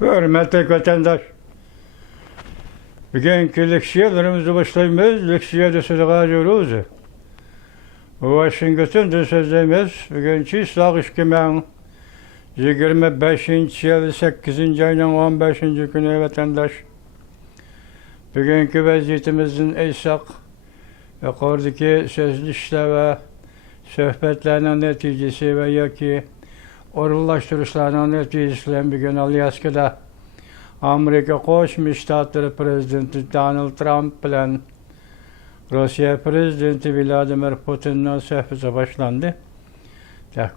Hürmetli vatandaş, bugünkü leksiyalarımızı başlayımız, leksiyada sözü ediyoruz. Washington'da sözlerimiz, bugünkü İslah İşkimen 25. yıl 8. ayının 15. günü vatandaş. Bugünkü vaziyetimizin eysak, yukarıdaki sözlü işler ve sohbetlerinin neticesi ve yaki orullaştırışlarının neticesiyle bugün Alyaska'da Amerika Qo'shma Shtatlar Prezidenti Donald Trump bilan Rossiya Prezidenti Vladimir Putinning suhbati boshlandi.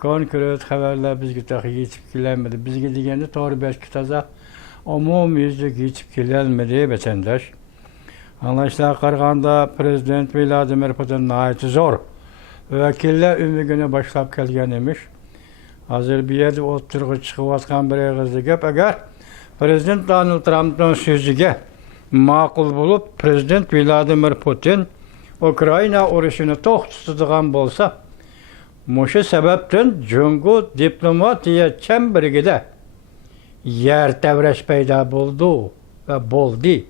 Konkret xabarlar bizga yetib kelmadi. Bizga deganda to'g'ri belki toza umumyuzlik yetib kelmadi vatandosh. Anlaşılan qaraganda Prezident Vladimir Putin nəhayət zor vakillər ümidini başlap kelgan emish. Hozir bu yerda o'tirg'i chiqayotgan bir og'izli gap, agar Prezident Donald Trumpning so'ziga ma'qul bo'lib, Prezident Vladimir Putin Ukraina urushini to'xtatadigan bo'lsa, mushu sababdan Jungo diplomatiya chambarida yer tavrash paydo bo'ldi va bo'ldi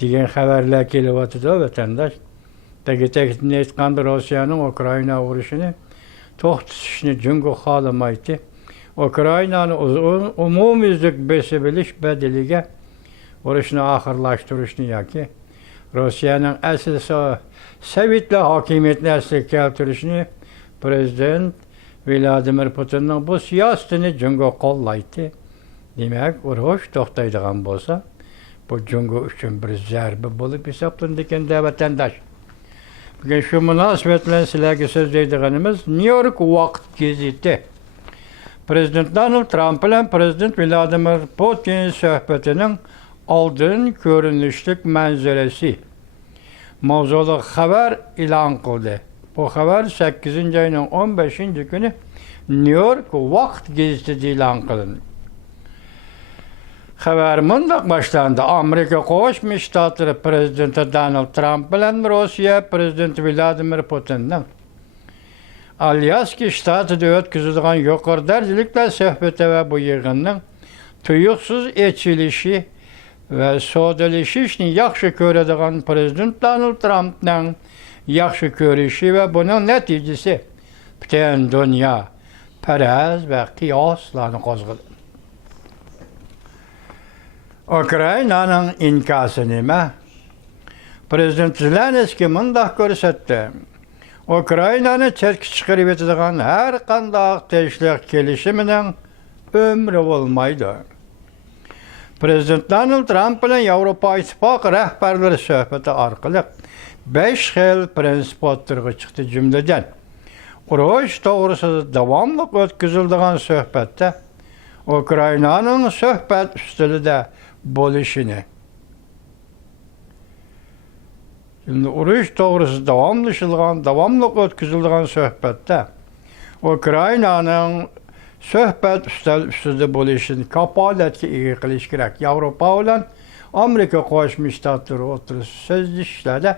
degan xabarlar kelyapti vatandosh. Tegi-tegini aytganda Rossiyaning Ukraina urushini to'xtatishni Jungo xohlamaydi. Ukrainani umumyuzlik besilish bedeliga urushni oxirlashtirishni yoki Rossiyaning asl Sovetlar hokimiyatini asliga keltirishni Prezident Vladimir Putinning bu siyosatini Jungo qo'llaydi. Demak, urush to'xtaydigan bo'lsa, bu Jungo uchun bir zarba bo'lib hisoblanadi ekan vatandosh. Bugün şu münasibetle sizlerge sözleydiğimiz New York Vaqt gazeti. Prezident Donald Trump ile Prezident Vladimir Putin sohbetinin aldığın görünüşlük manzarası. Mavzulu haber ilan kıldı. Bu haber 8. ayının 15. günü New York Vaqt gazetesi ilan kılındı. Haber mundaq başlandı. Amerika Qo'shma Shtatlar Prezidenti Donald Trump bilan Rossiya Prezidenti Vladimir Putinning Alyaska shtatida o'tkazilgan yuqori darajaliklar suhbati va bu yig'inning tuyuqsiz echilishi va soddalashishni yaxshi ko'radigan Prezident Donald Trumpning yaxshi ko'rishi va buning natijasi butun dunyo faraz va qiyoslarni qo'zg'adi. Ukraina'nın inkası nima? Prezident Zelenskiy mundaq ko'rsatdi. Ukrainani chetga chiqarib etadigan har qanday tinchlik kelishimining umri bo'lmaydi. Prezident Donald Trump bilan Yevropa Ittifoqi rahbarlari suhbati orqali 5 xil prinsip o'tirg'i chiqdi, jumladan urush to'g'risida davomli o'tkaziladigan suhbatda Ukrainaning suhbat ustilida bo'lishini. Şimdi urush to'g'risida davomli o'tkazilgan suhbatda Ukrainaning suhbat ustida bo'lishini kapolatga ega qilish kerak. Yevropa bilan Amerika Qo'shma Shtatlari o'rtasida so'zlashishlarda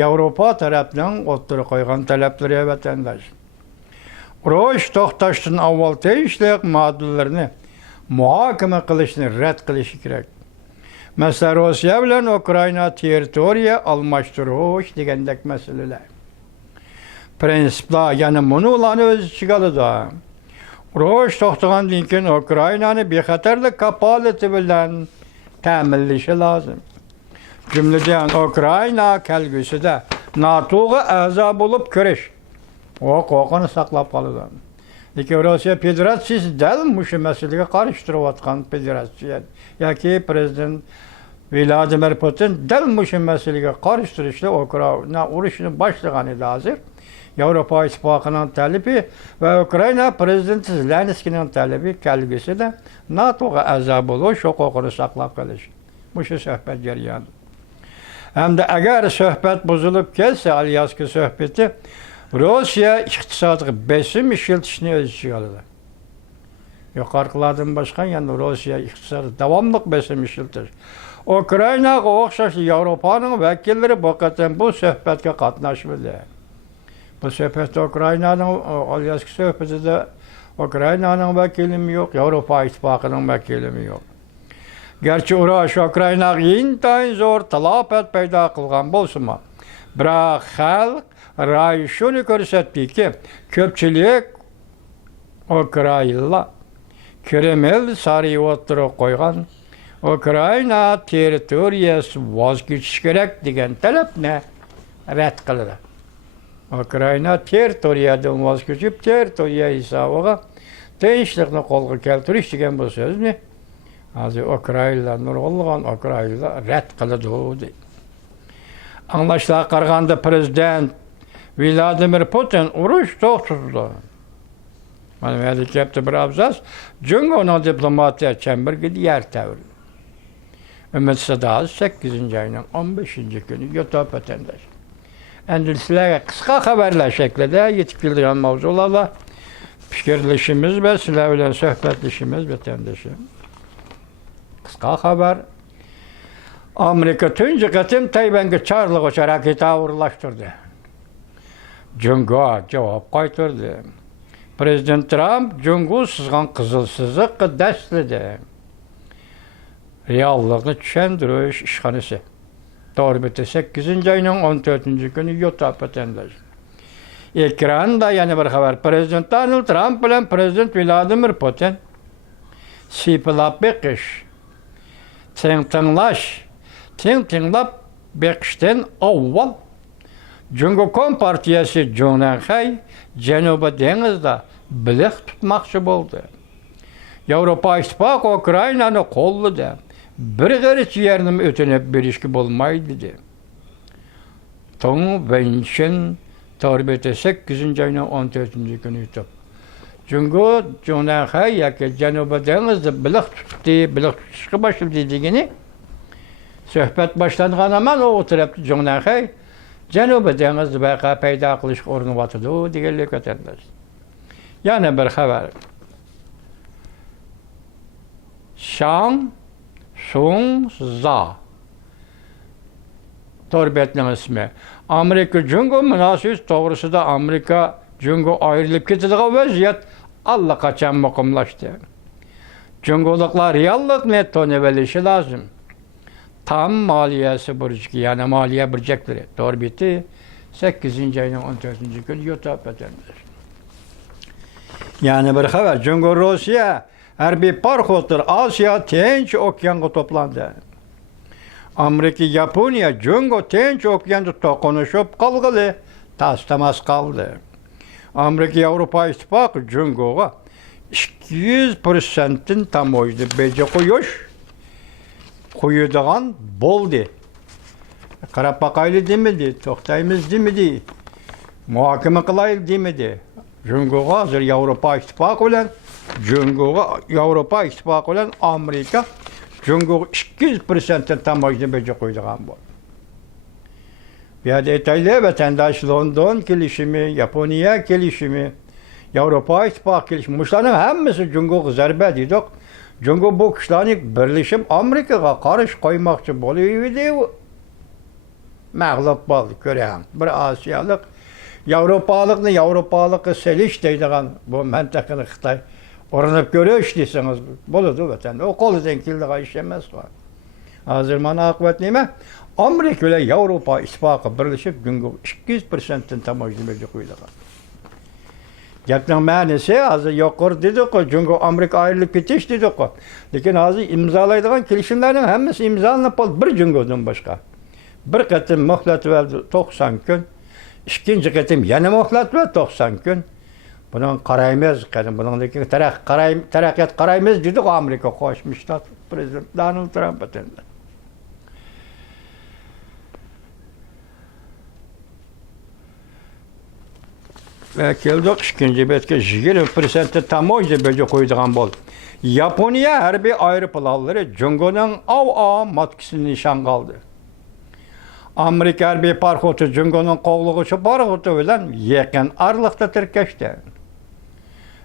Yevropa tarafidan o'tirib qo'ygan talablari vatandosh. Urush to'xtashdan avval tegishli modellarini muhokama qilishni rad qilishi kerak. Masalan, Rossiya bilan Ukraina territoriya almashtirish degandek masalalar. Prinsiplar, ya'ni bularni o'z ichiga oladi. Urush to'xtagandan keyin Ukrainani bexatarlik kapolati bilan ta'minlashi lozim. Jumladan Ukraina kelgusida NATOga a'zo bo'lib kirish huquqini saqlab qoladi. Lekin Rossiya Federatsiyasi dal mushu masalaga qarshi federatsiya yoki Prezident Vladimir Putin dal mushu masalaga qarshi turishda Ukraina urushini boshlagan edi hozir. Yevropa Ittifoqining talabi va Ukraina Prezidenti Zelenskiyning talabi kelgusida NATOga a'zo bo'lish huquqini saqlab qolish. Mushu suhbat jarayoni. Hamda agar suhbat buzilib kelsa, Alyaska suhbati Rossiya iqtisodiga besim ishlatishni o'z ichiga oladi. Yuqoriqilardan boshqa yana Rossiya iqtisodiga davomli besim ishlatish. Ukrainaga o'xshash Yevropaning vakillari bu suhbatga qatnashmadi. Bu suhbatda Ukrainaning Alyaska suhbatida Ukraina'nın vekili mi yok, Avrupa İttifakı'nın vekili mi yok. Gerçi uğraş Ukraynaga intayin zor talafat payda kılgan bolsunma. Biroq xalq ray şunu ko'rsatdiki, ko'pchilik Ukraynalar Kreml sarayı o'tirib qo'ygan Ukrayna territoriyasi voz kechish kerak degan talabni rad qildi. Ukrayna territoriyadan voz kechib, territoriya hisobiga tinchlikni qo'lga keltirish degan bu so'zni hozir Ukraynalar nurg'unlagan Ukraynalar rad qildi deydi. Anlaşılan qaraganda prezident Vladimir Putin urush to'xtatdi. Mana bu yerda kelibdi bir abzas, Jungoning diplomatiya chemberiga yer tavri. Ümit Sadaz 8 ayının 15 günü YouTube vatandaş. Endi sizlarga qisqa xabarlar shaklida yetib kelgan mavzularla fikrlashimiz va sizlar bilan suhbatlashimiz vatandoshim. Qisqa xabar. Amerika tunji qatim Tayvanga chorlig'icha raketa o'rlashtirdi. Jungo javob qaytardi. Prezident Trump Jungo sızgan qizil siziqqa dastladi. Reallıqni tushundirish ishxonasi. To'g'ri 8 ayning 14 kuni YouTube vatandosh. Ekranda yana bir xabar. Prezident Donald Trump bilan Prezident Vladimir Putin sipilab beqish, tinglab beqishdan avval Jungo Kompartiyasi Jonanxay Janubiy dengizda biliq tutmoqchi bo'ldi. Yevropa İttifaqı Ukraynani qo'lladi. Bir g'arich yerni o'tinib berishga bo'lmaydi dedi. Tom Venchen Torbete 8 ayning 14 kuni yutib. Jungo Jonanxay yoki Janubiy dengizda biliq tutdi, biliq tutishga boshladi degani suhbat boshlangan amal o o'tiribdi Jonanxay Janubiy dengizda baqa paydo qilishga urinyapti deganlik vatandosh. Yana bir xabar. Shang Sung Za Torbetning ismi. Amerika Jungo munosabati to'g'risida Amerika Jungo ayrilib ketadigan vaziyat allaqachon muqimlashdi. Jungoliklar reallikni tanib olishi lozim. Tam maliyasi burchki, yana maliya burchakları. Torbeti 8 ayning 14 kuni YouTube vatandosh. Yani bir xabar. Jungo Rossiya harbiy parxodlar Osiyo Tinch okeanga to'plandi. Amerika Yaponiya Jungo Tinch okeanda to'qnashib qolg'ili tasdiqlamas qoldi. Amerika Yevropa İttifaqı Jungoga 200%'in tamoyili beja qo'yadigan bo'ldi. Qarab baqayli demedi, to'xtaymiz demedi, muhokama qilaylik demedi. Jungoga hozir Yevropa İttifaqı bilan Amerika Jungoga 200%'in tamoyilini beja qo'yadigan bo'ldi. Bu yerda aytaylik, vatandosh London kelishimi, Yaponiya kelishimi, Yevropa İttifaqı kelishimi, bularning hammasi Jungoga zarba deydik. Jungo bu kuchlarni birlashib Amerikaga qarshi qo'ymoqchi bo'ldi. Mag'lub bo'ldi, ko'ring. Bir Osiyolik Yevropalikni selish deydigan bu mintaqani Xitoy urinib ko'rish desangiz bo'ladi vatan. O qo'lidan keladigan ish emas bu. Hozir mana oqibat nima? Amerika bilan Yevropa ittifoqi birlashib Jungo 200%'dan tamoyilga qo'ydilar. Gapning ma'nosi hozir yuqori dedik-ku, Jungo Amerika ayrilib ketish dedik-ku. Lekin hozir imzolaydigan kelishimlarning hammasi imzolanib qoldi bir Jungodan boshqa. Bir qatim muhlat verdi 90 kun. İkinci qatim yana muhlat verdi 90 kun. Bunun qaraymiz, bunun lekin taraqqiyot qaraymiz dedik Amerika Qo'shma Shtat prezident Donald Trump aytdi. Ve keldik ikinci betga 20% tamoyil beja qo'yadigan bo'ldi. Yaponiya harbiy aeroplanlari Jungoning av matkisini nishon oldi. Amerika harbiy parxodi Jungoning qo'g'lig'icha parxodi bilan yaqin oraliqda tirkashdi.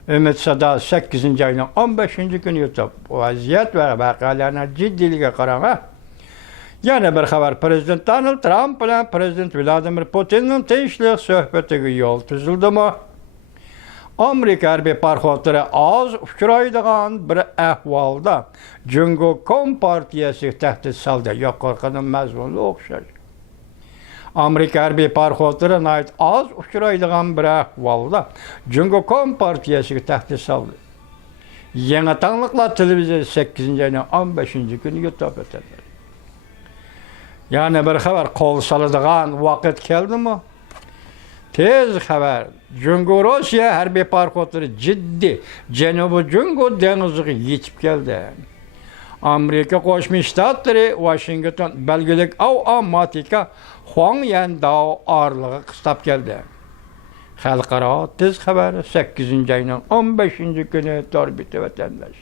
Ümit Sadaz 8 ayning 15 kuni yutib, vaziyat va voqealarning jiddiyligiga qaraganda yana bir xabar. Prezident Donald Trump bilan Prezident Vladimir Putinning tinchlik suhbatiga yo'l tuzildimi? Amerika harbiy parxodlari az uchraydigan bir ahvolda Jungo Kompartiyasi tahdid soldi. Yuqorqining mazmuni o'xshash. Amerika harbiy parxodlari az uchraydigan bir ahvolda Jungo Kompartiyasiga tahdid soldi. Yangi Tangliklar televiziyasi 8 ayning 15 kuni YouTube etadi. Yani bir xabar qo'l soladigan vaqt keldimi? Tez xabar. Jungo Rossiya harbiy parxodlari jiddiy Janubiy Jungo dengiziga yetib keldi. Amerika Qo'shma Shtatlari Washington belgilik avtomatika Huangyandao orlig'i qistab keldi. Xalqaro tez xabari 8 ayning 15 kuni torbita vatandosh.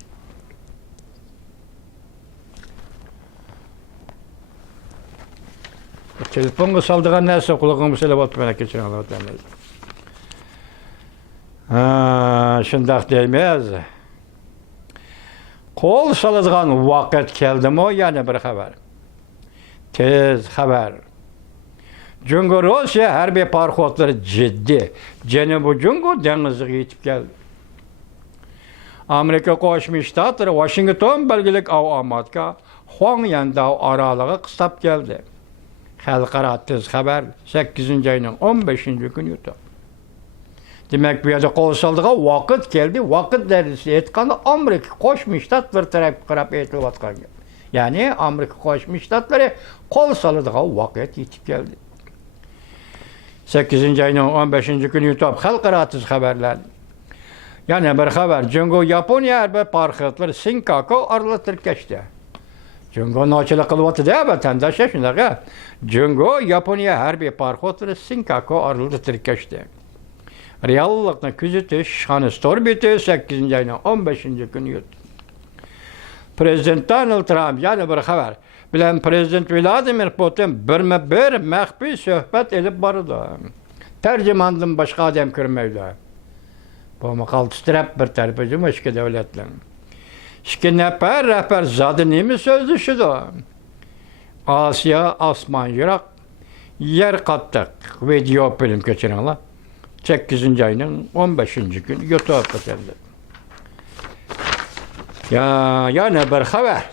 Telefonga saldigan narsa qulog'imga silab o'tmana kechiring vatandosh. Shundaq deymiz. Qo'l soladigan vaqt keldimi? Yana bir xabar. Tez xabar. Jungo Rossiya harbiy parxodlari jiddiy Janubiy Jungo dengiziga yetib keldi. Amerika Qo'shma Shtatlari Washington belgilik avtomatika Huangyandao orlig'i qistab keldi. Xalqaro tez xabar 8 ayning 15 kuni YouTube. Demek bu yerda qo'l soldigan vaqt keldi. Vaqt darajasi aytganda Amerika Qo'shma Shtatlari taraf qarab aytilayotgan. Ya'ni Amerika Qo'shma Shtatlari qo'l soladigan vaqt yetib keldi. 8 ayning 15 kuni YouTube xalqaro tez xabarlar. Yana bir xabar. Jungo Yaponiya harbiy parxodlari Senkaku orlig'i tirkashdi. Jungo nochilik qilyapti-da vatandoshlar shunaqa. Jungo Yaponiya harbiy parxodlari Senkaku orlig'i tirkashdi. Reallikni kuzatish Xanistor biti 8 ayning 15 kuni yutdi. Prezident Donald Trump yana bir xabar bilan Prezident Vladimir Putin bir maxfiy suhbat elib bordi. Tarjimondan boshqa odam kirmaydi. Bu maqol titrab bir tarafga boshqa davlatlar. İki nafar rahbar zodi nima so'zlashdi? Osiyo osmon yiroq, yer qattiq video film kechiringlar. 8 ayning 15 kuni YouTube etildi. Yana bir xabar.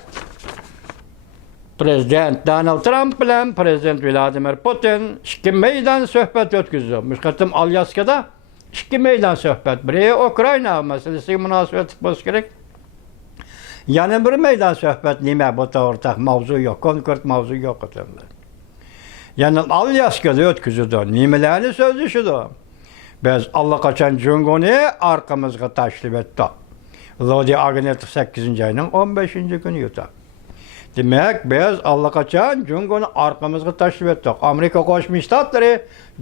Prezident Donald Trump bilan Prezident Vladimir Putin ikki meydan suhbat o'tkazdi. Mushqatim Alyaskada ikki meydan suhbat. Biri Ukraina masalasiga munosabat bo'lishi kerak. Yana bir meydan suhbat nima bu o'rtaq mavzu yo'q, konkret mavzu yo'q etildi. Yana Alyaskada o'tkazildi. Nimalarni so'zlashdi? Biz allaqachon Jungoni arqamizga tashlab etdik. Lodi Agnetiv 8 ayning 15 kuni yutdi. Demak, biz allaqachon Jungoni arqamizga tashlab etdik. Amerika Qo'shma Shtatlari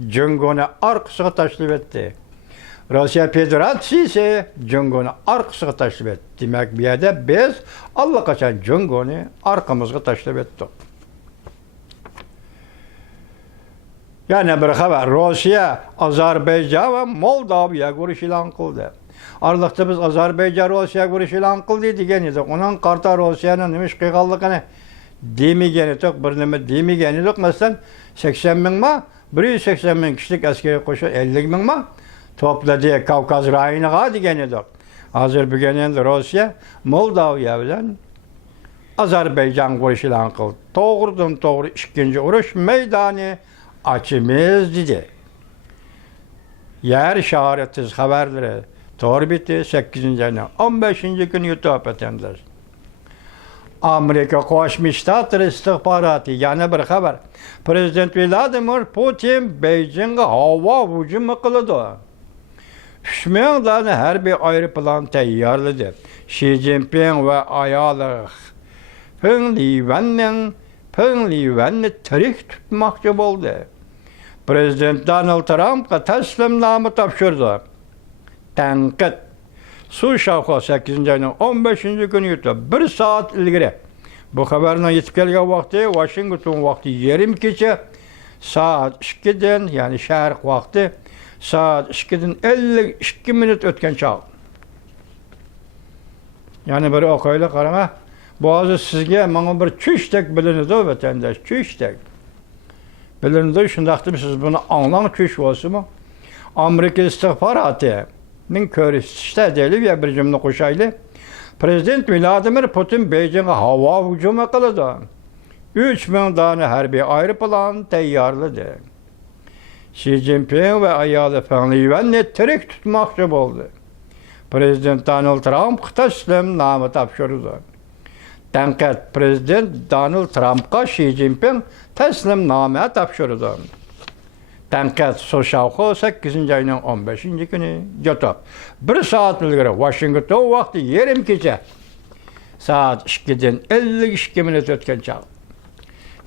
Jungoni arqasiga tashlab etdi. Rossiya Federatsiyasi Jungoni arqasiga tashlab etdi. Demak, bu yerda biz allaqachon Jungoni arqamizga tashlab etdik. Yana bir xabar. Rossiya, Ozarbayjon va Moldovaga urush e'lon qildi. Arliqda biz Ozarbayjon Rossiyaga urush e'lon qildi degan edik. Uning qarta Rossiyaning nima ish qilganligini demagan edik, bir nima demagan edik. Masalan, 80 mingmi, 180 ming kishilik askariy qo'shin 50 mingmi to'pladi Kavkaz rayoniga degan edik. Hozir bugun endi Rossiya Moldova bilan Ozarbayjon urush e'lon qildi. To'g'ridan-to'g'ri ikkinchi urush maydoni açımız dedi. Yer işaretiz haberleri torbiti 8 ayning 15 kuni YouTube etendiler. Amerika Qo'shma Shtatlari istihboroti yana bir xabar. Prezident Vladimir Putin Beijingga havo hujumi qildi. 3 ming dona harbiy aeroplan tayyorladi. Xi Jinping va ayoli Peng Liwenni tirik tutmoqchi bo'ldi. Prezident Donald Trumpga taslimnoma topshirdi. Tanqid. Suv shavqo 8 ayning 15 kuni yutdi. 1 soat ilgari. Bu xabarning yetib kelgan vaqti Washington vaqti yarim kecha soat 2 dan, ya'ni sharq vaqti soat 2 dan 52 minut o'tgan chog'. Ya'ni bir o'qayla qarama. Bazı sizge bana bir çüştek bilinidi vatandaş, çüştek. Bilinidi, şundaqtır siz bunu anlan çüş olsun mu? Amerika istihbaratı ning körüşüşte deli ve bir cümle koşaylı. Prezident Vladimir Putin Beijing'e hava hücumu kılıdı. 3000 tane harbiy aeroplan tayyorladi. Xi Jinping ve ayoli Fan Liwenni tirik tutmoqchi bo'ldi. Prezident Donald Trump taslim nomi topshirdi. Tanqid Prezident Donald Trump'a Xi Jinping taslim nomi topshirdi. Tanqid Soşavxo 8 ayının 15 günü YouTube. 1 saat ilgari Washington vaqti yerim kecha saat 2'den 52 minut o'tgan chaq.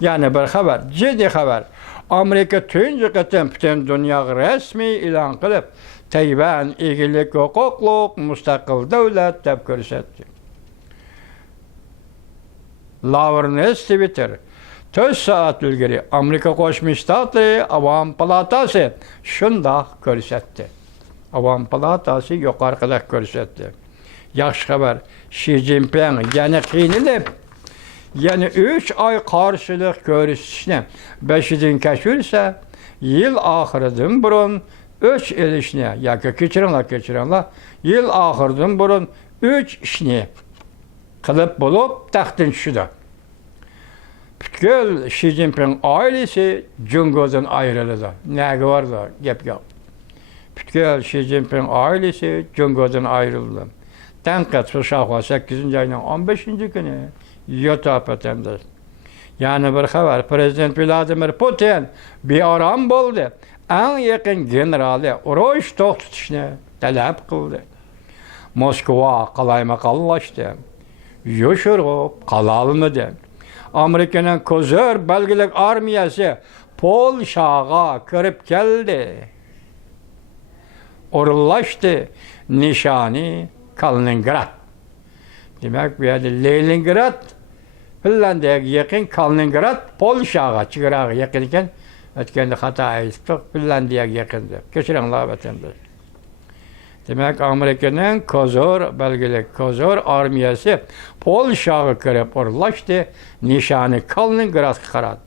Yani bir haber, ciddi haber. Amerika tünce qatam bütün dünya resmi ilan qilib, Tayvan egilik huquqliq mustaqil davlat deb ko'rsatdi. Lavrnes Twitter 4 saat ilgari Amerika Qo'shma Shtatlari Avam palatasi shundoq ko'rsatdi. Avam palatasi yuqorida ko'rsatdi. Yaxshi xabar, Xi Jinping yana qiynalib, yani 3 ay karşılık görüşüne 5'den keçirse yıl ahırdan burun 3 ilişine ya keçirenler yıl ahırdan burun 3 işini kılıp bulup tahtın şuda. Bütün Xi Jinping ailesi Cungo'dan ayrıldı. Ne var da gep yok. Bütün Xi Jinping ailesi Cungo'dan ayrıldı. Tanqid Soşavxo 8 ayının 15 günü YouTube vatandaş. Yani bir haber, Prezident Vladimir Putin bir aram buldu. En yakın generali uruş to'xtatishni talab qildi. Moskva qalaymaqqonlashdi. Yoshirib qalalmadi. Amerikaning Kozor belgilik armiyasi Polshaga kirib keldi. O'rinlashdi. Nishoni Kaliningrad. Demek bu yerde Leningrad, Finlandiya'ya yakın, Kaliningrad, Polşa'ya çıkarağa yakın iken, ötkende hata ayıptık, Finlandiya'ya yakındı. Geçirenler vatandaş. Demek Amerika'nın Kozor, belgelik Kozor armiyası Polşa'ya kirip orlaştı, nişanı Kaliningrad karat.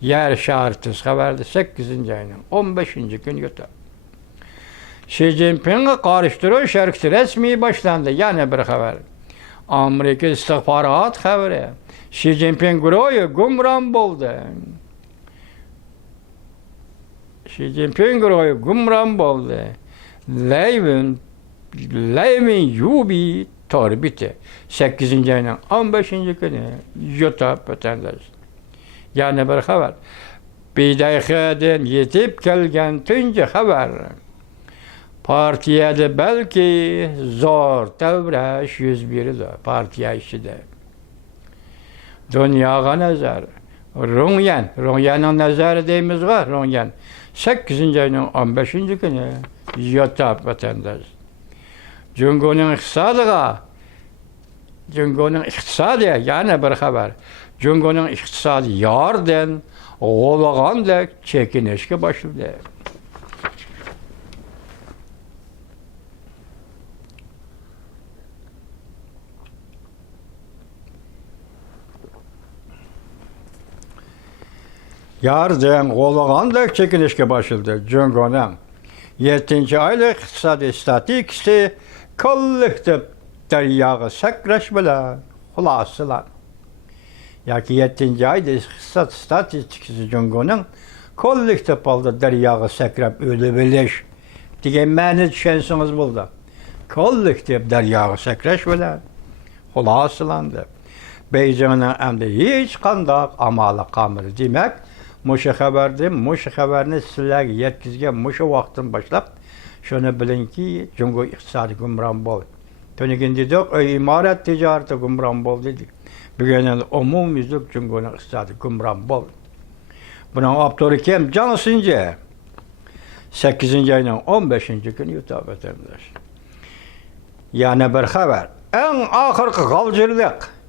Yer şartız haberde 8. ayının 15. gün yutar. Xi Jinping'e karıştırıyor şarkısı resmi başlandı. Yani bir haber. Amerika istihbarat haberi. Xi Jinping güroyu gumran buldu. Xi Jinping güroyu gumran buldu. Levin Yubi torbiti. 8. ayının 15. günü YouTube vatandaş. Yani bir haber. Bidayxadan yetip kelgen tünce haber. Partiyada belki zor tevraş 101'i de partiya işide. Dünyaga nazar. Rongyan'ın nazarı deyimiz var. Rongyan. 8. ayının 15. günü YouTube vatandaş. Cungo'nun iktisadi yani bir haber. Cungo'nun iktisadi yardan oğlağanla çekinişke başladı. Yardan oğlağanla çekinişke başladı. Cungo'nun 7. aylık iktisadi statikisi kollektif deryağı sakraş bile hulasılar. Yaki 7. ayda iktisat statikisi Cungo'nun kollektif oldu deryağı sakrap ölebiliş. Diye məni düşensiniz buldu. Kollektif deryağı sakraş bile hulasılandı. Beijing'in hem de hiç kandak amalı kamır demek. Muşu haberini sizlerge yetkizgen muşu vaktin başlap şunu bilin ki Cungo iktisadi gümran bol. Tönükin dedik, imaret ticareti gümran bol dedik. Bugün umum yüzlük Cungo'nun iktisadi gümran bol. Bunun aptoru kim? Canısınca 8. ayının 15. günü YouTube vatandaş. Yani bir haber. En ahırkı galcırlık.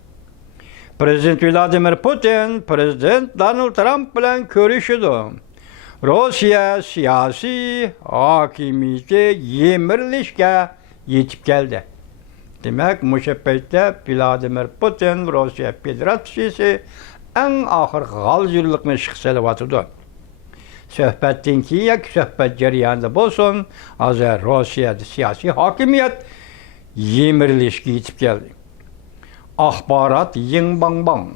Prezident Vladimir Putin, Prezident Donald Trump bilan görüşüdü. Rusya siyasi hakimiyeti yemirilishga yetib keldi. Demek muşu paytda Vladimir Putin, Rusya Federatsiyasi en ahir g'aljilikni shiqsalayotidu. söhbettin ki ya söhbet ceryanında bolsun, hazır Rusya'da siyasi hakimiyet yemirleşki yetip geldi. Ahbarat yin bang bang.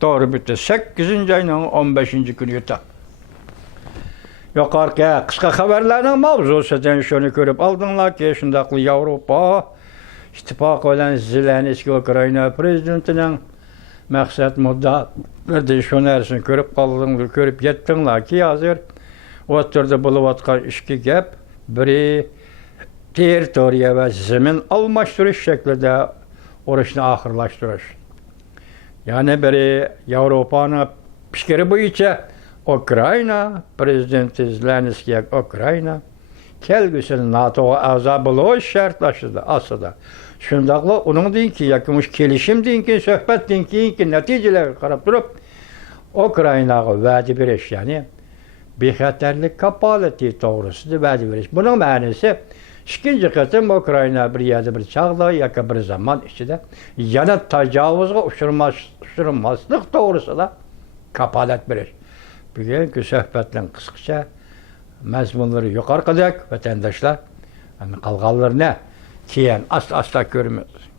Doğru bitti. 8. ayının 15. günü yutak. Yukarıki kısa haberlerinin mavzusudan şunu görüp aldınlar ki şundaklı Avrupa İttifak olan Zelenski Ukrayna prezidentinin maksat müddatları şu narsini görüp kaldığını görüp yettinler ki hazır oturda buluvatkan işki gep biri teritoriya ve zemin almashtırış şeklinde uğraşını ahırlaştırış. Yani biri Avrupa'nın fikri boyunca Ukrayna prezidenti Zelenski Ukrayna kelgüsünün NATO'ya aza buluğu şartlaştırdı aslında. Şundakla onun deyin ki yakınmış kelişim deyin ki söhbet deyin ki neticeler karab durup Ukrayna'ya vədi veriş yani bir xəterlik kapaleti doğrusudur vədi veriş. Bunun mənisi ikinci kısım Ukrayna bir yerde bir çağda yakın bir zaman içinde yana tecavüzü uçurmazlık doğrusu da kapalet veriş. Bugünkü söhbetin kısaca məzmunları yukarı kadar vatandaşlar kalganlar ne? Kiyen asla görmüyoruz.